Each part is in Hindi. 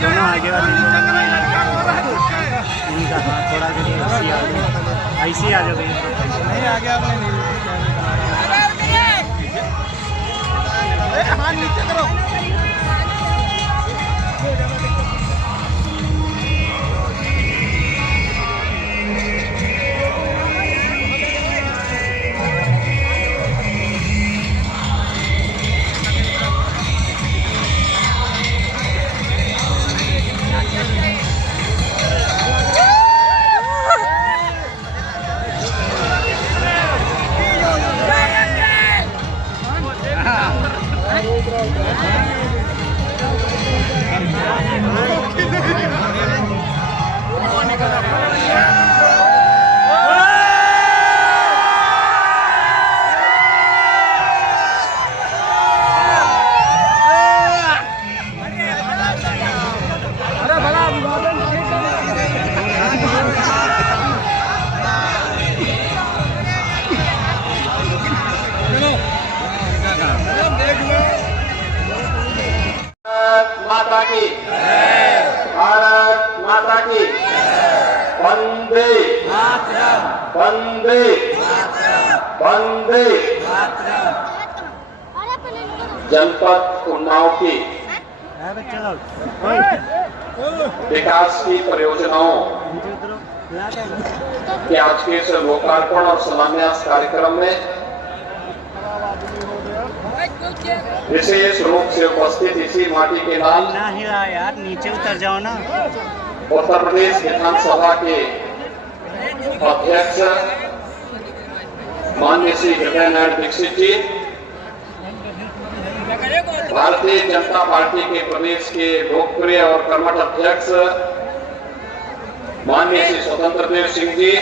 दोनों आगे वाले इनका हाथ थोड़ा ऐसे आ जाओ भैया। नहीं आ गया आपने हाथ नीचे करो। माता की भारत माता की वंदे वंदे वंदे। जनपद उन्नाव की विकास की परियोजनाओं के आज के इस लोकार्पण और शिलान्यास कार्यक्रम में विशेष रूप से उपस्थित इसी माटी के लाल यार नीचे उतर जाओ ना। उत्तर प्रदेश विधानसभा के अध्यक्ष माननीय श्री हृदय नारायण दीक्षित जी, भारतीय जनता पार्टी के प्रदेश के लोकप्रिय और कर्मठ अध्यक्ष माननीय श्री स्वतंत्र देव सिंह जी,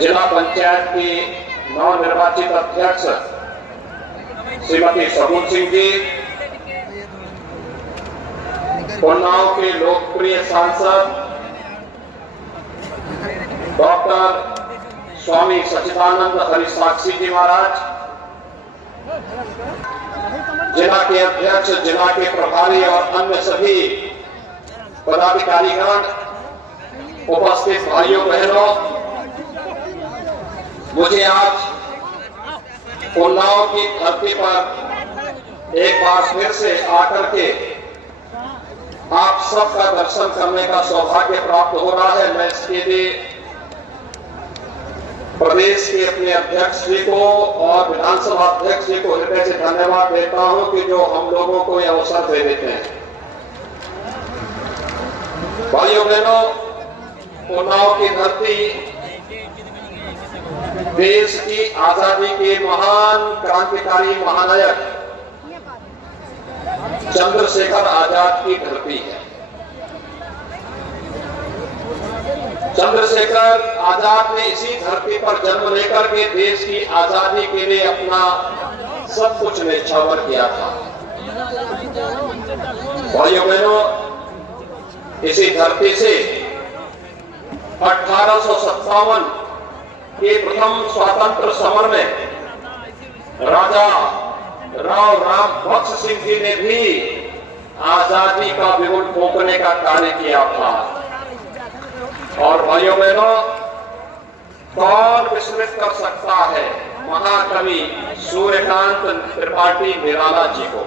जिला पंचायत की नवनिर्वाचित अध्यक्ष श्रीमती सगुन सिंह जी, उन्नाव के लोकप्रिय सांसद डॉक्टर स्वामी सच्चिदानंद हरिसाक्षी जी महाराज, जिला के अध्यक्ष, जिला के प्रभारी और अन्य सभी पदाधिकारीगण, उपस्थित भाइयों बहनों, मुझे आज उन्नाव की धरती पर एक बार फिर से आकर के आप सबका दर्शन करने का सौभाग्य प्राप्त हो रहा है। मैं इसके लिए प्रदेश के अपने अध्यक्ष जी को और विधानसभा अध्यक्ष जी को हृदय से धन्यवाद देता हूं कि जो हम लोगों को यह अवसर दे देते हैं। भाइयों बहनों, उन्नाव की धरती देश की आजादी के महान क्रांतिकारी महानायक चंद्रशेखर आजाद की धरती है। चंद्रशेखर आजाद ने इसी धरती पर जन्म लेकर के देश की आजादी के लिए अपना सब कुछ न्यौछावर किया था। भाइयों बहनों, इसी धरती से 1857 के प्रथम स्वतंत्र समर में राजा राव राम बख्श सिंह जी ने भी आजादी का बिगुल फूंकने का कार्य किया था। और भाइयों बहनों, कौन विस्मृत कर सकता है महाकवि सूर्यकांत त्रिपाठी निराला जी को।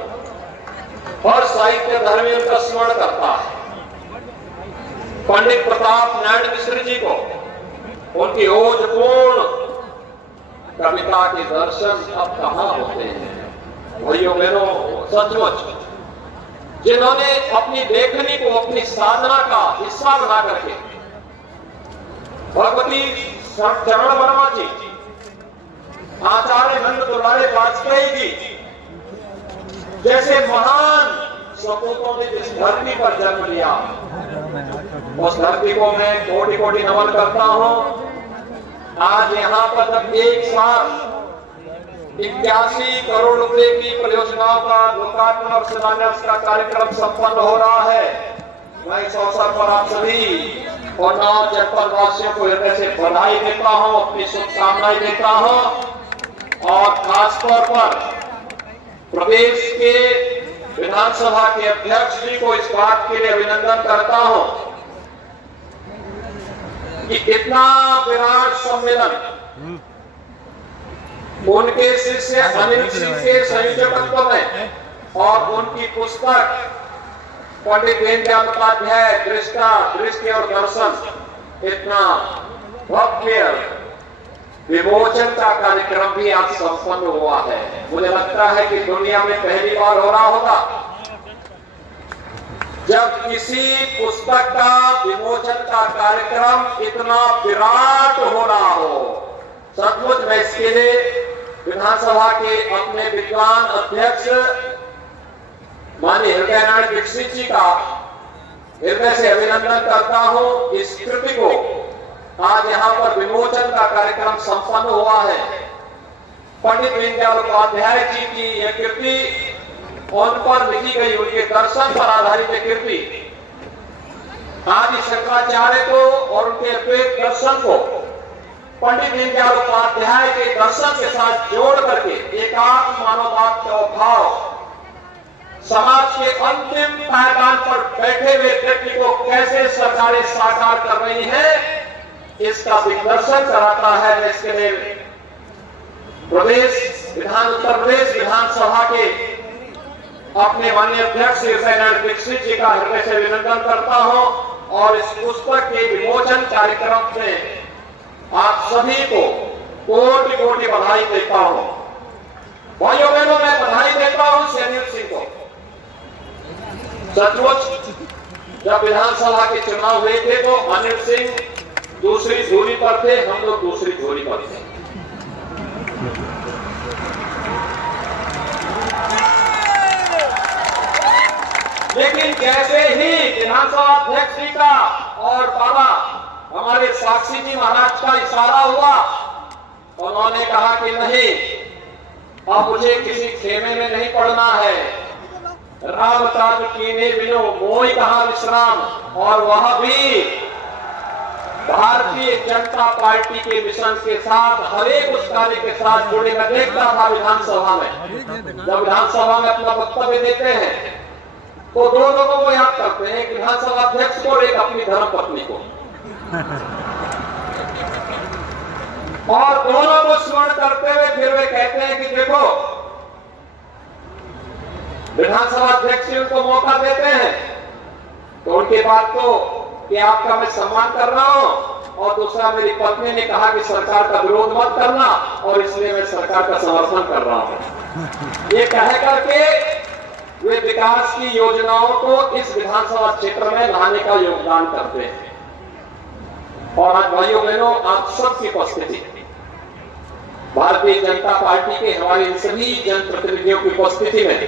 हर साहित्य धर्मी उनका स्मरण करता है। पंडित प्रताप नारायण मिश्र जी को उनकी ओजपूर्ण कविता के दर्शन अब कहां होते हैं। भाइयों बहनों, सचमुच जिन्होंने अपनी लेखनी को अपनी साधना का हिस्सा बना करके भगवती चरण वर्मा जी, आचार्य नंद दुलारे वाजपेयी जी जैसे महान सपूतों ने जिस धरती पर जन्म लिया, उस धरती को मैं कोटि कोटि नमन करता हूं। आज यहाँ पर जब एक साथ 81 करोड़ रुपए की परियोजनाओं का लोकार्पण और शिलान्यास का कार्यक्रम संपन्न हो रहा है, मैं इस अवसर पर आप सभी उन्नाव जनपद वासियों को हृदय से बधाई देता हूं, अपनी शुभकामनाएं देता हूं। और खासतौर पर प्रदेश के विधानसभा के अध्यक्ष जी को इस बात के लिए अभिनंदन करता हूं कि इतना विराट सम्मेलन उनके शिष्य अनिल सिंह के संयोजकत्व में और उनकी पुस्तक पंडित दीनदयाल उपाध्याय दृष्टि और दर्शन इतना भव्य विमोचन का कार्यक्रम भी आज संपन्न हुआ है। मुझे लगता है कि दुनिया में पहली बार हो रहा होगा जब किसी पुस्तक का विमोचन का कार्यक्रम इतना विराट हो रहा हो। सचमुच मैं इसके लिए विधानसभा के अपने विद्वान अध्यक्ष माननीय हृदय नारायण दीक्षित जी का हृदय से अभिनंदन करता हूं। इस कृति को आज यहाँ पर विमोचन का कार्यक्रम संपन्न हुआ है। पंडित दीनदयाल उपाध्याय जी की यह कृति उन पर लिखी गई उनके दर्शन पर आधारित कृति आज शंकराचार्य को और उनके अद्वैत दर्शन को पंडित दीनदयाल उपाध्याय के दर्शन के साथ जोड़ करके एकात्म मानववाद का भाव समाज के अंतिम पायदान पर बैठे हुए व्यक्ति को कैसे सरकारें साकार कर रही है इसका दिग्दर्शन कराता है। मैं इसके लिए उत्तर प्रदेश विधानसभा के अपने माननीय अध्यक्ष हृदय नारायण दीक्षित जी का हृदय से अभिनंदन करता हूं और इस पुस्तक के विमोचन कार्यक्रम में आप सभी को कोटि कोटि बधाई देता हूं। भाइयों बहनों मैं बधाई देता हूं श्री अनिल सिंह को। सचमुच जब विधानसभा के चुनाव हुए थे तो अनिल सिंह दूसरी झोली पर थे, हम लोग दूसरी झोली पर थे। लेकिन जैसे ही विधानसभा अध्यक्ष जी का और बाबा हमारे साक्षी जी महाराज का इशारा हुआ उन्होंने कहा कि नहीं अब मुझे किसी खेमे में नहीं पड़ना है। राम ताज कीने बिनो मोई कहा विश्राम। और वह भी भारतीय जनता पार्टी के मिशन के साथ हर एक उस कार्य के साथ जुड़े। मैं देखता था विधानसभा में जब विधानसभा में अपना वक्तव्य देते हैं तो दो लोगों को याद करते हैं, एक विधानसभा अध्यक्ष को और एक अपनी धर्मपत्नी को, और दोनों को स्मरण करते हुए फिर वे कहते हैं कि देखो विधानसभा अध्यक्ष जी उनको मौका देते हैं तो उनके बाद तो कि आपका मैं सम्मान कर रहा हूं और दूसरा मेरी पत्नी ने कहा कि सरकार का विरोध मत करना और इसलिए मैं सरकार का समर्थन कर रहा हूं। ये कह करके वे विकास की योजनाओं को इस विधानसभा क्षेत्र में लाने का योगदान करते हैं। और आज भाइयों बहनों आप सबकी उपस्थिति भारतीय जनता पार्टी के हमारे सभी जनप्रतिनिधियों की उपस्थिति में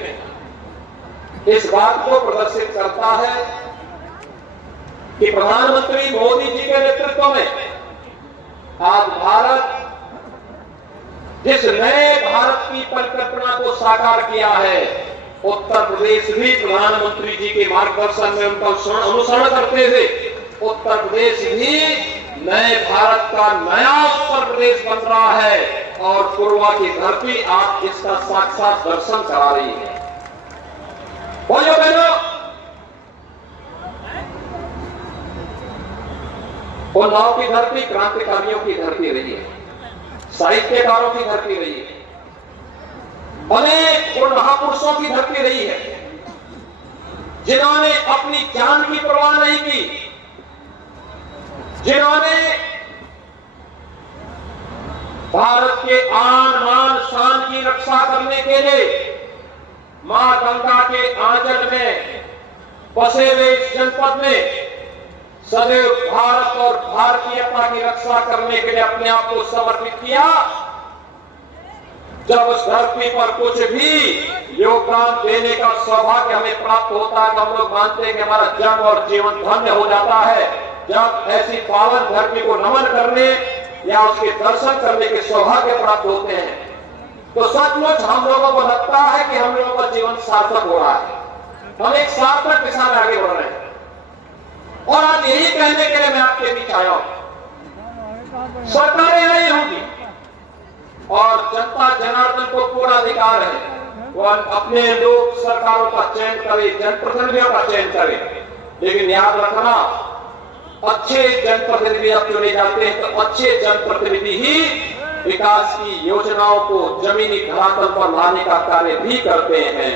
इस बात को प्रदर्शित करता है कि प्रधानमंत्री मोदी जी के नेतृत्व में आज भारत जिस नए भारत की परिकल्पना को साकार किया है, उत्तर प्रदेश भी प्रधानमंत्री जी के मार्गदर्शन में उनका अनुसरण करते हुए उत्तर प्रदेश भी नए भारत का नया उत्तर प्रदेश बन रहा है और पूर्वा की धरती आज इसका साक्षात दर्शन करा रही है। बोलो बहनों, उन्नाव की धरती क्रांतिकारियों की धरती रही है, साहित्यकारों की धरती रही है, अनेक उन महापुरुषों की धरती रही है जिन्होंने अपनी जान की परवाह नहीं की, जिन्होंने भारत के आन मान शान की रक्षा करने के लिए मां गंगा के आंचल में बसे हुए इस जनपद में सदैव भारत और भारतीयता की रक्षा करने के लिए अपने आप को समर्पित किया। जब उस धरती पर कुछ भी योगदान देने का सौभाग्य हमें प्राप्त होता है तो हम लोग मानते हैं कि हमारा जन्म और जीवन धन्य हो जाता है। जब ऐसी पावन धरती को नमन करने या उसके दर्शन करने के सौभाग्य प्राप्त होते हैं तो सचमुच हम लोगों को लगता है कि हम लोगों का जीवन सार्थक हो रहा है, हम एक सार्थक दिशा में आगे बढ़ रहे हैं। और आज यही कहने के लिए मैं आपके बीच आया हूं, सरकारें नहीं होंगी और जनता जनार्दन को पूरा अधिकार है वो अपने लोग सरकारों का चयन करे, जनप्रतिनिधियों का चयन करे, लेकिन याद रखना अच्छे जनप्रतिनिधि अब चुने जाते हैं तो अच्छे जनप्रतिनिधि ही विकास की योजनाओं को जमीनी धरातल पर लाने का कार्य भी करते हैं।